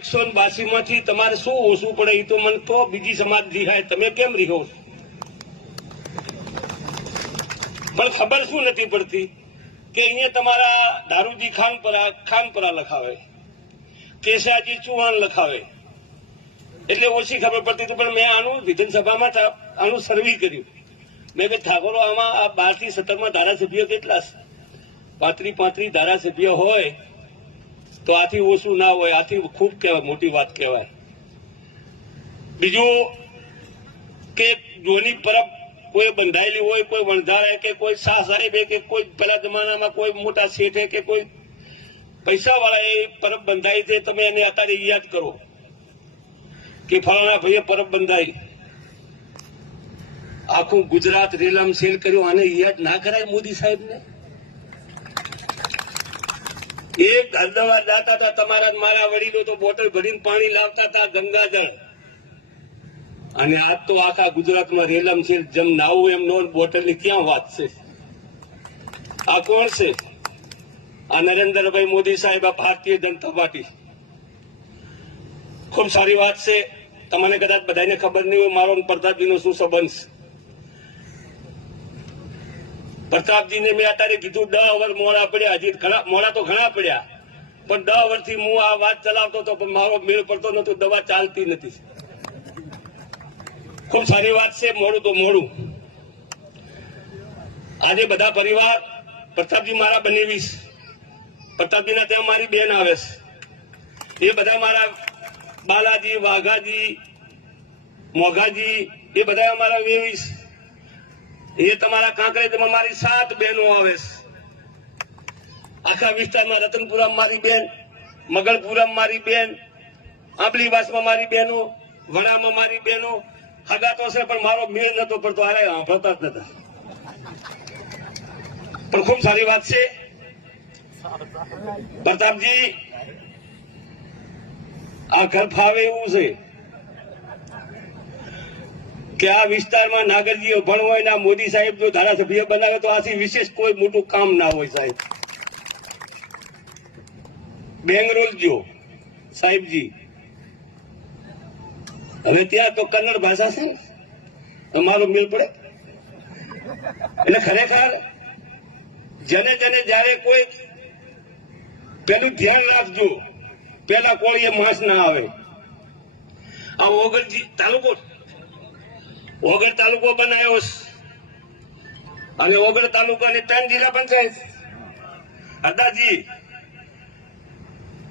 182 માંથી તમારે શું ઓછું પડે એ તો મને તો બીજી સમાજ રિહાય તમે કેમ રીહો પણ ખબર શું નથી પડતી કે અહીંયા તમારા દારૂજી ખાનપરા લખાવે કેશાજી ચૌહાણ લખાવે એટલે ઓછી ખબર પડતી હતી પણ મેં આનું વિધાનસભામાં આનું સર્વે કર્યું મેં કે ઠાકોરો આમાં આ 12 થી 17 ધારાસભ્યો કેટલા 35 ધારાસભ્ય હોય તો આથી ઓછું ના હોય આથી ખૂબ કહેવાય મોટી વાત કહેવાય બીજું કે જૂની પરબ કોઈ બંધાયેલી હોય કોઈ વણઝારે કે કોઈ શાહ સાહેબ કે કોઈ પેલા જમાનામાં કોઈ મોટા શેઠે કે કોઈ પૈસાવાળા એ પરબ બંધાઈ છે તમે એને અત્યારે યાદ કરો કે ફલાણા ભાઈએ પરબ બંધાઈ આખું ગુજરાત રેલમ સેલ કર્યું આને યાદ ના કરાય મોદી સાહેબને એક અમદાવાદ જતા હતા તમારા મારા વડીલો તો બોટલ ભરીને પાણી લાવતા હતા ગંગાજળ અને આજ તો આખા ગુજરાતમાં રેલમ છે જેમ નાવું એમ નો બોટલની ક્યાં વાત છે આ કોણ છે આ નરેન્દ્રભાઈ મોદી સાહેબ આ ભારતીય જનતા પાર્ટી ખૂબ સારી વાત છે તમને કદાચ બધાને ખબર નહીં હોય મારો પ્રતાપજીનો શું સંબંધ છે પ્રતાપજીને મેં અત્યારે કીધું 10 વર્ષ મોડા પડ્યા હજી મોડા તો ઘણા પડ્યા પણ 10 વર્ષથી હું આ વાત ચલાવતો હતો પણ મારો મેળ પડતો નતો દવા ચાલતી નથી ખૂબ સારી વાત છે મોડું તો મોડું આજે બધા પરિવાર પ્રતાપજી મારા બનેવીશ પ્રતાપજીના ત્યાં મારી બેન આવે છે એ બધા મારા બાલાજી વાઘાજી મોઘાજી એ બધા અમારા વેવીશ એ તમારા કાંકરેજમાં મારી 7 બહેનો આવે છે આખા વિસ્તારમાં રતનપુરા મારી બેન મગલપુરા મારી બેન આંબલીવાસમાં મારી બહેનો વડામાં મારી બહેનો હગા તો છે પણ મારો મેળ નતો પડતો અરે સાંભળતા જ નતા પણ ખૂબ સારી વાત છે પ્રતાપજી આ ઘર ફાવે એવું છે કે આ વિસ્તારમાં નાગરજીઓ ભણ હોય ને મોદી સાહેબ જો ધારાસભ્ય બનાવે તો આથી વિશેષ કોઈ મોટું કામ ના હોય સાહેબ બેંગરોલ જો સાહેબજી હવે ત્યાં તો કન્નડ ભાષા છે ને તમારો મેળ પડે એટલે ખરેખર જેને જયારે કોઈ પેલું ધ્યાન રાખજો પેલા કોળીએ માંસ ના આવે આ ઓગળજી ઓગળ તાલુકો બનાવ્યો અને ઓગળ તાલુકાની 3 જિલ્લા પંચાયત અદાજી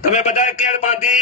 તમે બધા કેળ બાંધી